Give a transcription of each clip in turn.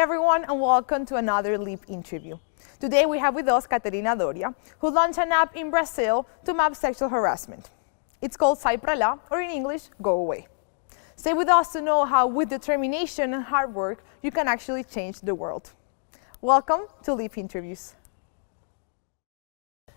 everyone, and welcome to another LEAP interview. Today we have with us Catharina Doria, who launched an app in Brazil to map sexual harassment. It's called Sai Pra Lá, or in English, Go Away. Stay with us to know how, with determination and hard work, you can actually change the world. Welcome to LEAP Interviews.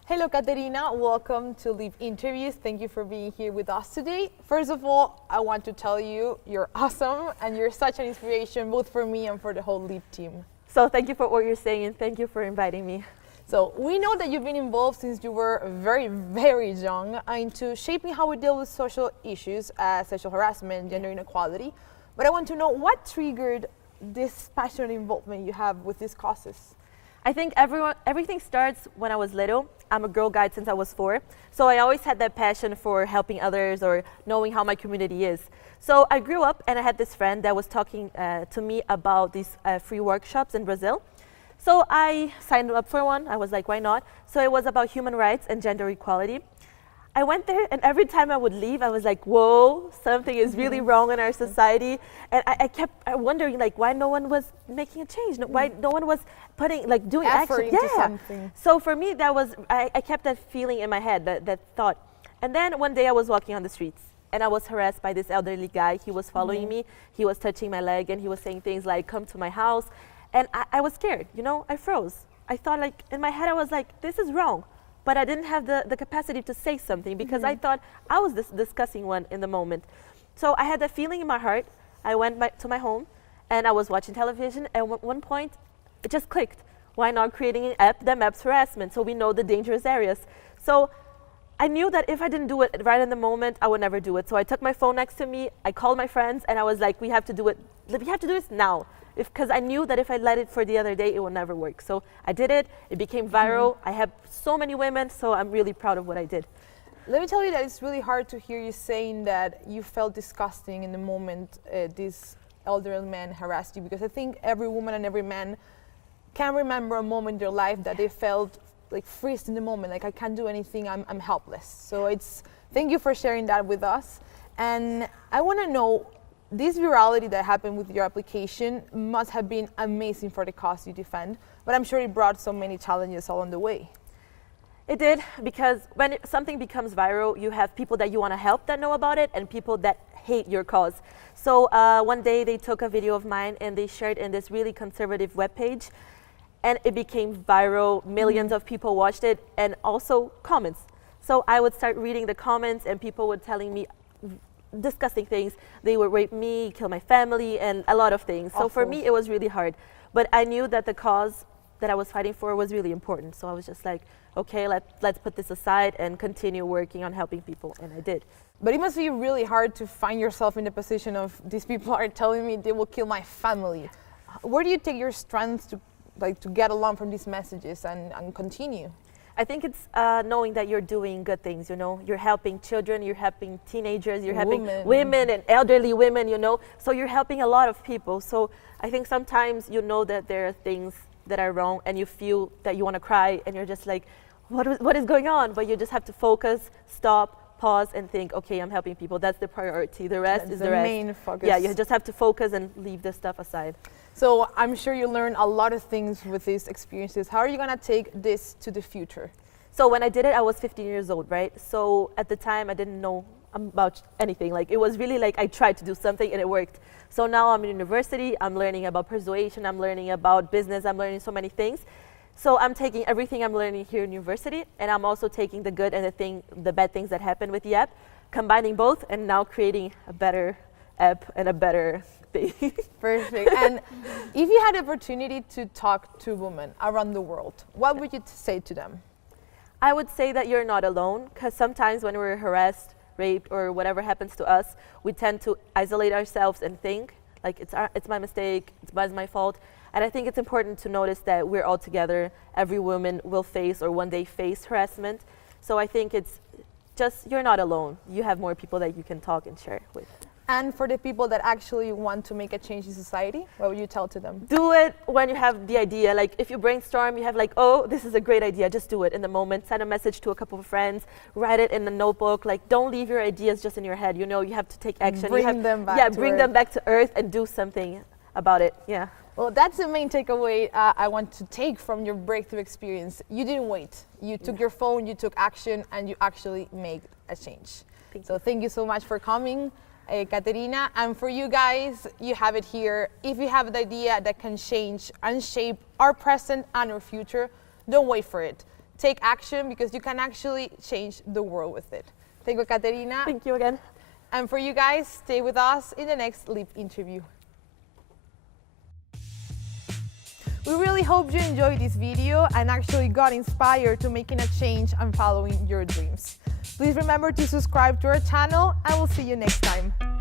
Hello, Catharina. Welcome to LEAP Interviews. Thank you for being here with us today. First of all, I want to tell you you're awesome and you're such an inspiration both for me and for the whole LEAP team. So thank you for what you're saying and thank you for inviting me. So we know that you've been involved since you were very, very young into shaping how we deal with social issues as sexual harassment, gender inequality. But I want to know what triggered this passionate involvement you have with these causes. I think everything starts when I was little. I'm a Girl Guide since I was 4. So I always had that passion for helping others or knowing how my community is. So I grew up and I had this friend that was talking to me about these free workshops in Brazil. So I signed up for one. I was like, why not? So it was about human rights and gender equality. I went there and every time I would leave, I was like, whoa, something is really wrong in our society. And I kept wondering like why no one was making a change, why no one was putting, like doing effort action. Into something. So for me, that was, I kept that feeling in my head, that thought. And then one day I was walking on the streets and I was harassed by this elderly guy. He was following me, he was touching my leg and he was saying things like, come to my house. And I was scared, you know, I froze. I thought like, in my head I was like, this is wrong. But I didn't have the capacity to say something because I thought I was discussing one in the moment. So I had that feeling in my heart. I went to my home and I was watching television and at one point it just clicked. Why not creating an app that maps harassment so we know the dangerous areas? So I knew that if I didn't do it right in the moment, I would never do it. So I took my phone next to me, I called my friends and I was like, we have to do it. We have to do this now. Because I knew that if I let it for the other day, it would never work. So I did it, it became viral. I have so many women, so I'm really proud of what I did. Let me tell you that it's really hard to hear you saying that you felt disgusting in the moment this elderly man harassed you, because I think every woman and every man can remember a moment in their life that they felt like freezed in the moment, like I can't do anything, I'm helpless. So thank you for sharing that with us. And I want to know, this virality that happened with your application must have been amazing for the cause you defend, but I'm sure it brought so many challenges along the way. It did, because when something becomes viral, you have people that you want to help that know about it and people that hate your cause. So one day they took a video of mine and they shared in this really conservative webpage and it became viral. Millions of people watched it and also comments. So I would start reading the comments and people were telling me disgusting things. They would rape me, kill my family, and a lot of things. Awful. So for me, it was really hard. But I knew that the cause that I was fighting for was really important. So I was just like, okay, let's put this aside and continue working on helping people, and I did. But it must be really hard to find yourself in the position of these people are telling me they will kill my family. Where do you take your strength to get along from these messages and continue? I think it's knowing that you're doing good things, you know. You're helping children, you're helping teenagers, you're helping women and elderly women, you know. So you're helping a lot of people. So I think sometimes you know that there are things that are wrong and you feel that you want to cry and you're just like, what is going on? But you just have to focus, stop, pause and think, okay, I'm helping people. That's the priority. The rest is the rest. Main focus. Yeah, you just have to focus and leave this stuff aside. So I'm sure you learned a lot of things with these experiences. How are you going to take this to the future? So when I did it, I was 15 years old, right? So at the time, I didn't know about anything. Like, it was really like I tried to do something and it worked. So now I'm in university, I'm learning about persuasion, I'm learning about business, I'm learning so many things. So I'm taking everything I'm learning here in university, and I'm also taking the good and the bad things that happen with the app, combining both, and now creating a better app and a better thing. Perfect. And if you had the opportunity to talk to women around the world, what would you say to them? I would say that you're not alone, because sometimes when we're harassed, raped, or whatever happens to us, we tend to isolate ourselves and think, like, it's my mistake, it's my fault. And I think it's important to notice that we're all together. Every woman will face or one day face harassment. So I think it's just, you're not alone. You have more people that you can talk and share with. And for the people that actually want to make a change in society, what would you tell to them? Do it when you have the idea. Like, if you brainstorm, you have like, oh, this is a great idea, just do it in the moment. Send a message to a couple of friends, write it in a notebook. Like, don't leave your ideas just in your head. You know, you have to take action. Bring them back to earth. Them back to earth and do something about it. Yeah. Well, that's the main takeaway I want to take from your breakthrough experience. You didn't wait. You took your phone, you took action, and you actually made a change. Thank you so much for coming, Catharina. And for you guys, you have it here. If you have an idea that can change and shape our present and our future, don't wait for it. Take action, because you can actually change the world with it. Thank you, Catharina. Thank you again. And for you guys, stay with us in the next Leap interview. We really hope you enjoyed this video and actually got inspired to making a change and following your dreams. Please remember to subscribe to our channel, and we'll see you next time.